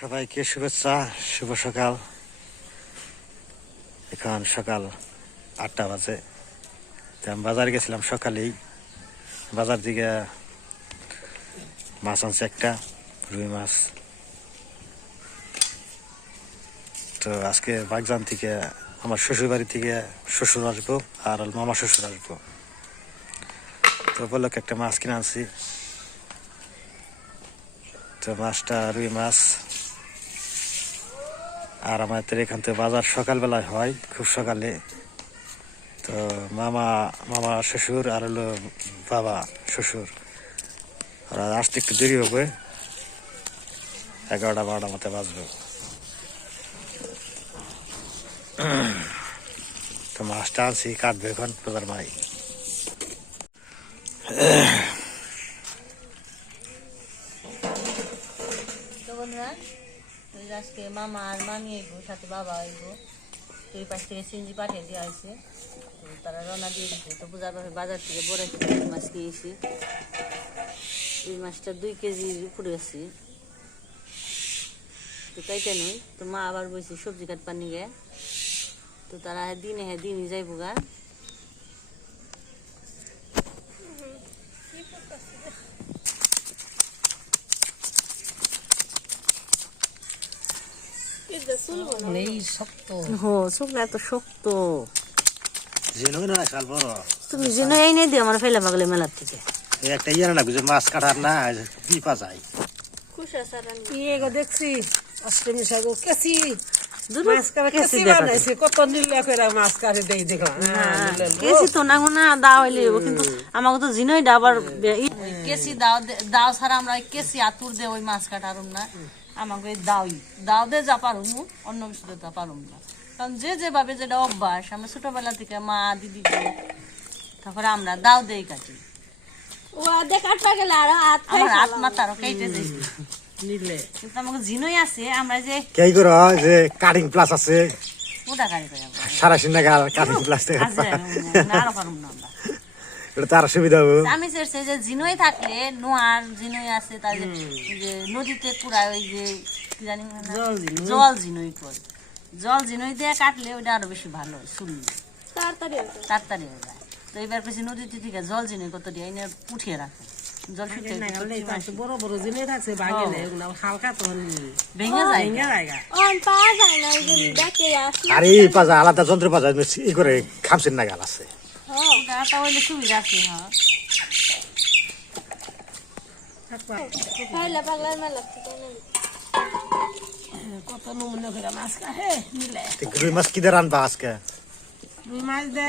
সবাইকে শুভেচ্ছা, শুভ সকাল। এখন সকাল আটটা বাজে। আমি বাজারে গেছিলাম সকালেই। বাজার দিকে মাছ আনছে একটা, রুই মাছ। তো আজকে বাগজান থেকে আমার শ্বশুর বাড়ি থেকে শ্বশুর আসব আর মামা শ্বশুর আসব। তো বলল একটা মাছ কিনে আনছি। তো মাছটা রুই মাছ। আর আমাদের এখান থেকে বাজার সকালবেলায় হয়, খুব সকালে। তো মামা মামা শ্বশুর আর হলো বাবা শ্বশুর। ওরা আসতে একটু দেরি হবে। এগারোটা বারোটা মতো বাজবে। তো মাছটা আনছি, কাটবে এখন বাজার মাই তো বন্ধুরা ওই মামা আর মামি আইবো, সাথে বাবা আইবো। এই পাশ থেকে সিঞ্জি পাঠিয়ে দেওয়া হয়েছে তারা রওনা দিয়ে দিচ্ছে তো পূজার পরে বাজার থেকে বড় একটা রুই মাছ খেয়েছি এই মাছটা দুই কেজির উপরে আছে তো কাইটা নই তো মা আবার বসে সবজি কাটবার নিগে। তো তারা দিনে হ্যাঁ দিনই যাইবো গা। এই শক্ত। হো শুকনা এত শক্ত। জেনুই না শাল বড়। তুমি যেন এই নিয়ে দিও আমার ফেলে পাগলে মেলার থেকে। একটা ইয়ে না বুঝে মাছ কাটার না পিপা যায়। দেখছি অষ্টমী সাগো কেসি দূর মাছ কারে কেসি কেসি দেখা বানাইছে কত নিলে করে মাছ কারে দেই দেখলাম। হ্যাঁ, কেসি তো না না দাও কিন্তু আমাকে তো জিনই ডাবার কেসি দাও দাও ছাড়া আমরা কেসি আতুর দে ওই মাছ কাটারুম না। আমাকে ওই দাওই। দাও দে যা পারুম অন্য কিছু দে তা পারুম না। কারণ যে যেভাবে যেটা অভ্যাস আমরা ছোটবেলা থেকে মা দিদি তারপরে আমরা দাও দেই কাটি। আমার হাত মাথা আরও কেটে নিলে। কিন্তু আমাকে জিনই আছে আমরা যে কে করো যে কাটিং প্লাস আছে করে সারাশি নাগা কাটিং প্লাস পারুম না এটা তার সুবিধা হবে আমি চেয়েছি যে জিনই থাকলে নোয়ার জিনই আছে তার যে নদীতে পুরা ওই যে কি জানি জল জিনই কর জল জিনই দিয়ে কাটলে ওটা আরও বেশি ভালো শুনলি তাড়াতাড়ি তাড়াতাড়ি হয়ে যায়। তো এবার কিছু নদীতে থেকে জল জিনই কত দিয়ে এনে উঠিয়ে রাখে। জল বড় বড় জিনিস থাকছে ভাগে হালকা তো ভেঙে যায়? ভেঙে জায়গা আর এই পাজা আলাদা যন্ত্র পাজা ই করে খামছেন না গাল আছে। ওটা হইলে সুবিধা আছে হ্যাঁ। কত নমুনা করে মাছ কাহে নিলে রুই মাছ আজকে? মাছ দে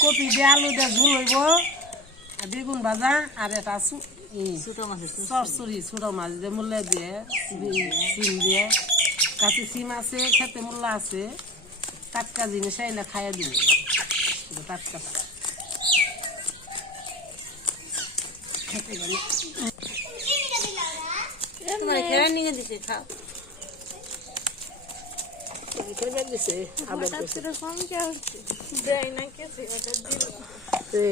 কপি দে আলু দে ঝুল হইব। আর বেগুন ভাজা আর এটা সু- ছোট মাছের তো চরচুরি ছোট মাছ দিয়ে মূল্য দিয়ে সিম দিয়ে কাছে সিম আছে খেতে মূল্য আছে। টাটকা জিনিস এনে খাইয়ে দিব। শুধু টাটকা তোমার খেয়ে নিয়ে দিছে খাও। দিছে? আবার দিছে। তে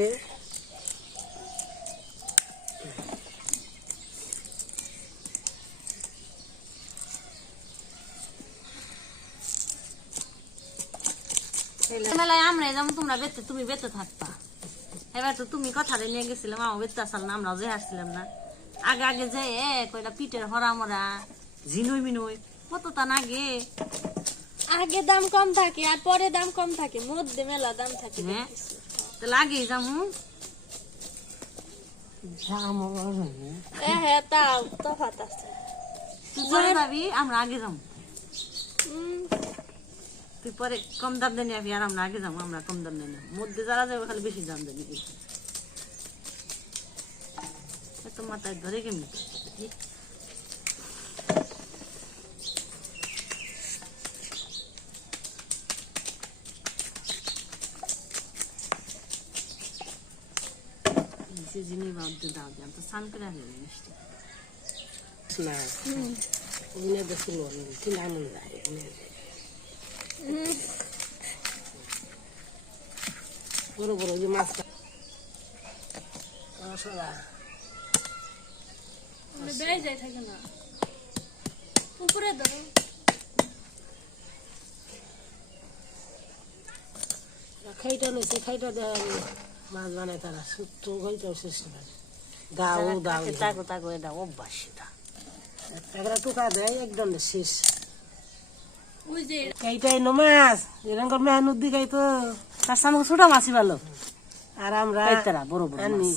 মেলায় আমরা যেমন তোমরা বেতে তুমি বেতে থাকবা। এবার তো তুমি কথাটা নিয়ে গেছিলাম আমার বেতে আসল না আমরাও যে আসছিলাম না। আগে আগে যে এ কইলা পিঠের হরা মরা ঝিনুই মিনুই কত তা আগে আগে দাম কম থাকে আর পরে দাম কম থাকে মধ্যে মেলা দাম থাকে হ্যাঁ। তো লাগে যামু জাম হ্যাঁ হ্যাঁ তাও তফাত আছে। তুই যাবি আমরা আগে যাব। তুই পরে কম দাম দেনি আবি আর আমরা আগে যাব আমরা কম দাম দেনি মধ্যে যারা যাবে খালি বেশি দাম দেনি এত মাথায় ধরে কেমনি? যে জিনিস বাদ দাও দিয়ে তো স্নান করে আসবে মিষ্টি। না। ওনে দেছিল কিনা মন যায় বড় বড় যে মাছ বেড়ে যায় থাকে না। উপরে ধরো। খাইটা খাইটা দেয় মাছ বানায় তারা সুতো খাইটাও শেষ করে দাও দাও। তাকো তাকো এটা অভ্যাস এটা। একটা টুকা দেয় একদম শেষ। ওই যে মাছ এরকম করে মেহনত দি তো তার সামনে ছোট মাছই ভালো। আর আমরা পাইতারা বড় বড় আনি।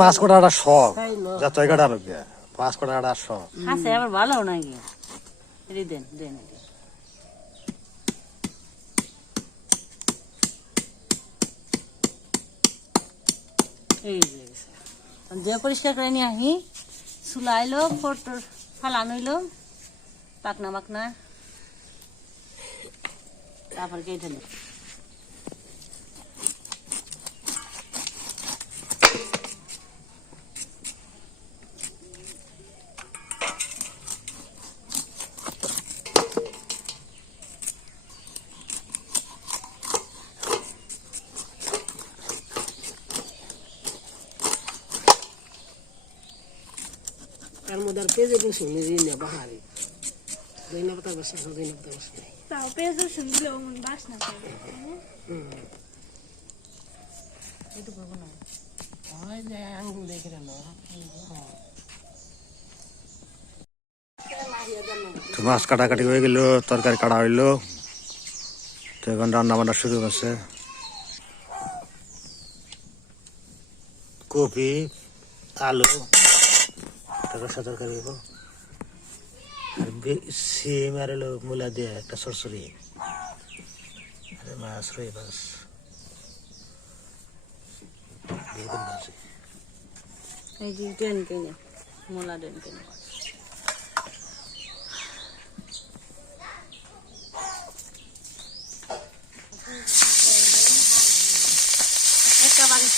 মাছ। কটা শখ আরও গিয়া মাছ কটা শখ। আছে আবার ভালো নাকি দেন দেন। এই যে। দিয়ে পরিষ্কার করে নিয়ে আহি, চুলা আইলো ফটোর ফালান হইল পাকনা মাকনা তারপর কেটে নি। তার মধ্যে আর পেজে বসে নিজে না বাহারি দুই না পাতা বসে দুই না পাতা বসে তাও পেঁয়াজ রসুন দিলে হয় যে দেখে না তো মাছ কাটাকাটি হয়ে গেল তরকারি কাটা হইল তো এখন রান্না বান্না শুরু করছে কপি আলু রসা তরকারি হইব আর সিম আর হলো মূলা দিয়ে একটা সরসরি। আর মাছ রয়ে বাস। এই যে ডেন কিনে, মোলা ডেন কিনে। একটা বাড়ি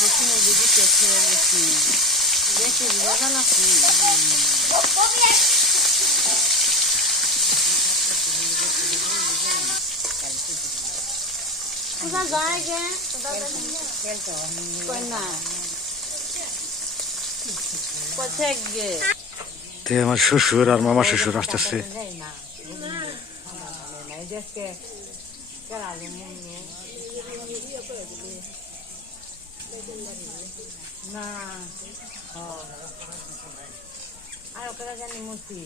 বসি না বুঝি পেছে বসি দেখে বোঝা লাগছি কোথা যায় কই না কোথায় গে তো আমার শ্বশুর আর মামা শ্বশুর আসতেছে। না। আর ওকে জানি মূর্তি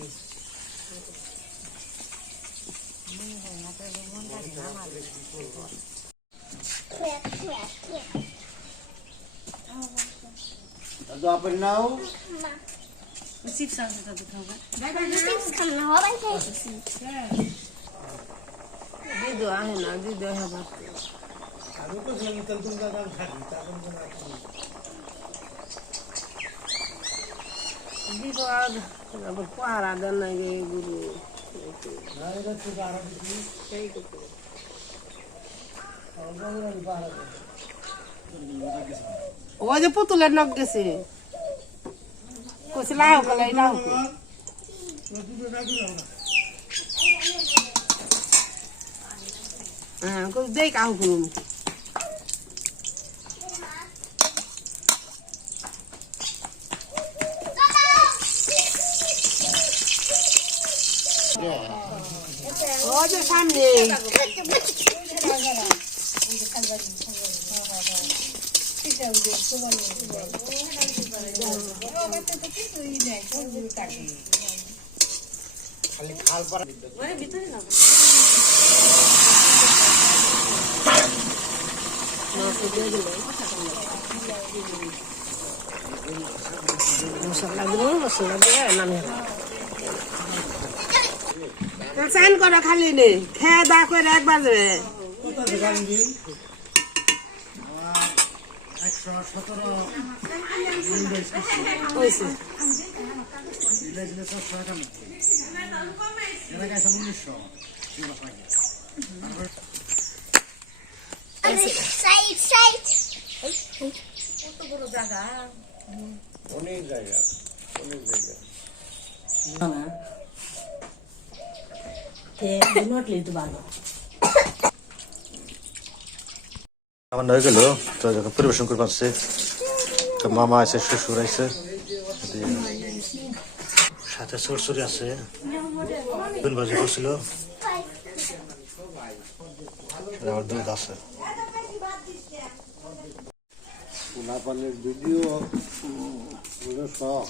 চিপস আছে তো খাব চিপস খাবে না হবাই খাইছি দিদি আহে না দিদি আহে ভাত দিব আর আবার পাহারা দেন না গে গুরু। ওই যে পুতুলের নখ গেছে। কইছে, লাও কলাই লাও হ্যাঁ কই দেই কাহু করুন ওই যে সামনে মশলা দিল মশলা দিয়ে নামে চান করা খালি নেই খেয়ে দা করে একবার দেবে হয়েছে। সাইড সাইড নটলি তো ভালো আমার হয়ে গেল তো যখন পরিবেশন করে পাচ্ছে তো মামা আছে শ্বশুর আছে সাথে সরসরি আছে দুন বাজে করছিল আমার দুধ আছে পোলাপানের ভিডিও শখ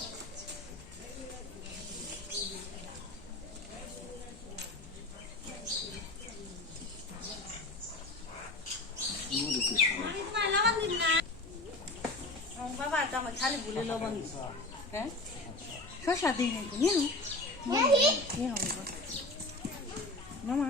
বাবা এটা আমার খালি ভুলে লবণ হ্যাঁ শশা দিই নাকি নিয়ে নিয়ে মামা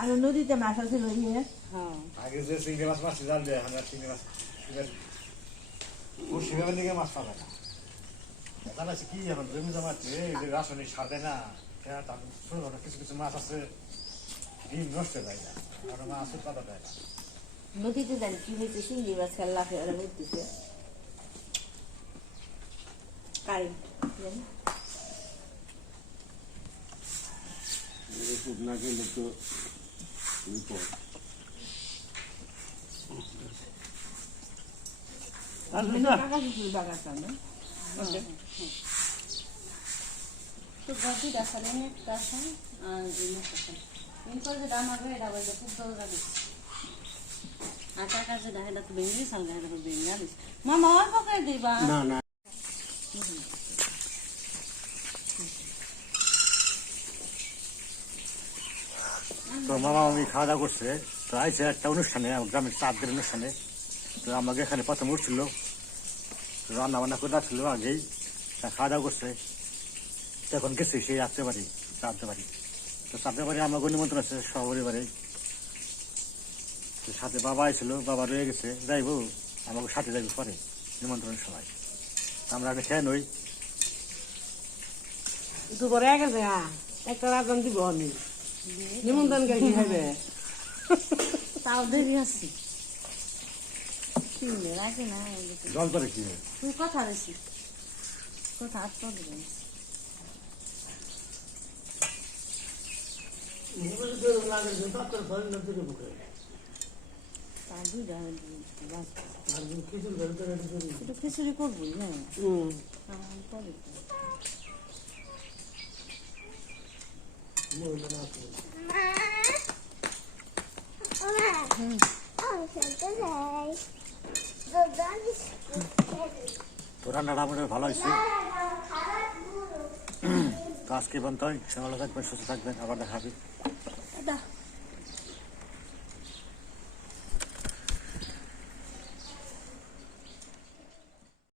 আর নদীতে মাছ আছে ইয়ে আগে যে চিংড়ি মাছ মাছ জাল দেয় আমরা চিংড়ি মাছ ও সেভাবে দিকে মাছ পাবে না। জানা আছে কি এখন জমি জমাচ্ছে এই যে রাসায়নিক সার দেয় না হ্যাঁ তার ছোট ছোট কিছু কিছু মাছ আছে ডিম নষ্ট হয়ে যায় না আর মাছ উৎপাদন দেয় না। নদীতে জানি কি হয়েছে? শিঙ্গি মাছ খেলা লাফে ওরা কারেন্ট ওষুধ না খেলে তো বিপদ তো গদি দেখালে একটা আছে আর জিনিস আছে কিন্তু যেটা আমার এটা বলতে খুব দরকার আটার কাছে দেখা তো ভেঙে সাল দেখা তো ভেঙে মামা অল্প করে দিবা না না তো মামা মামি খাওয়া দাওয়া করছে। তো আইছে একটা অনুষ্ঠানে গ্রামের চার দিনের অনুষ্ঠানে। তো আমাকে এখানে প্রথম উঠছিল। রান্না বান্না করে রাখছিল আগেই খাওয়া দাওয়া করছে। এখন গেছে সেই আসতে পারি চারতে পারি তো চারতে পারি আমাকে নিমন্ত্রণ আছে সপরিবারে তো সাথে বাবা আইছিল, বাবা রয়ে গেছে। যাইবো আমাকে সাথে যাইব পরে নিমন্ত্রণের সময় আমরা আগে খেয়ে নই। একটু পরে গেছে হ্যাঁ একটা রাজন দিব আমি। নিমন্ত্রণ করে কি হবে তাও দেরি আছে শুনলে রাখে না জল করে কি তুই কথা বেশি কথা আর তো দিবেন তা দুইটা একটু খিচুড়ি করবই না হুম আমার পরে তো রান্নাটা আমাদের ভালো হয়েছে। তো আজকে বন্ধ হয়? সকালে থাকবেন, সুস্থ থাকবেন, আবার দেখা হবে।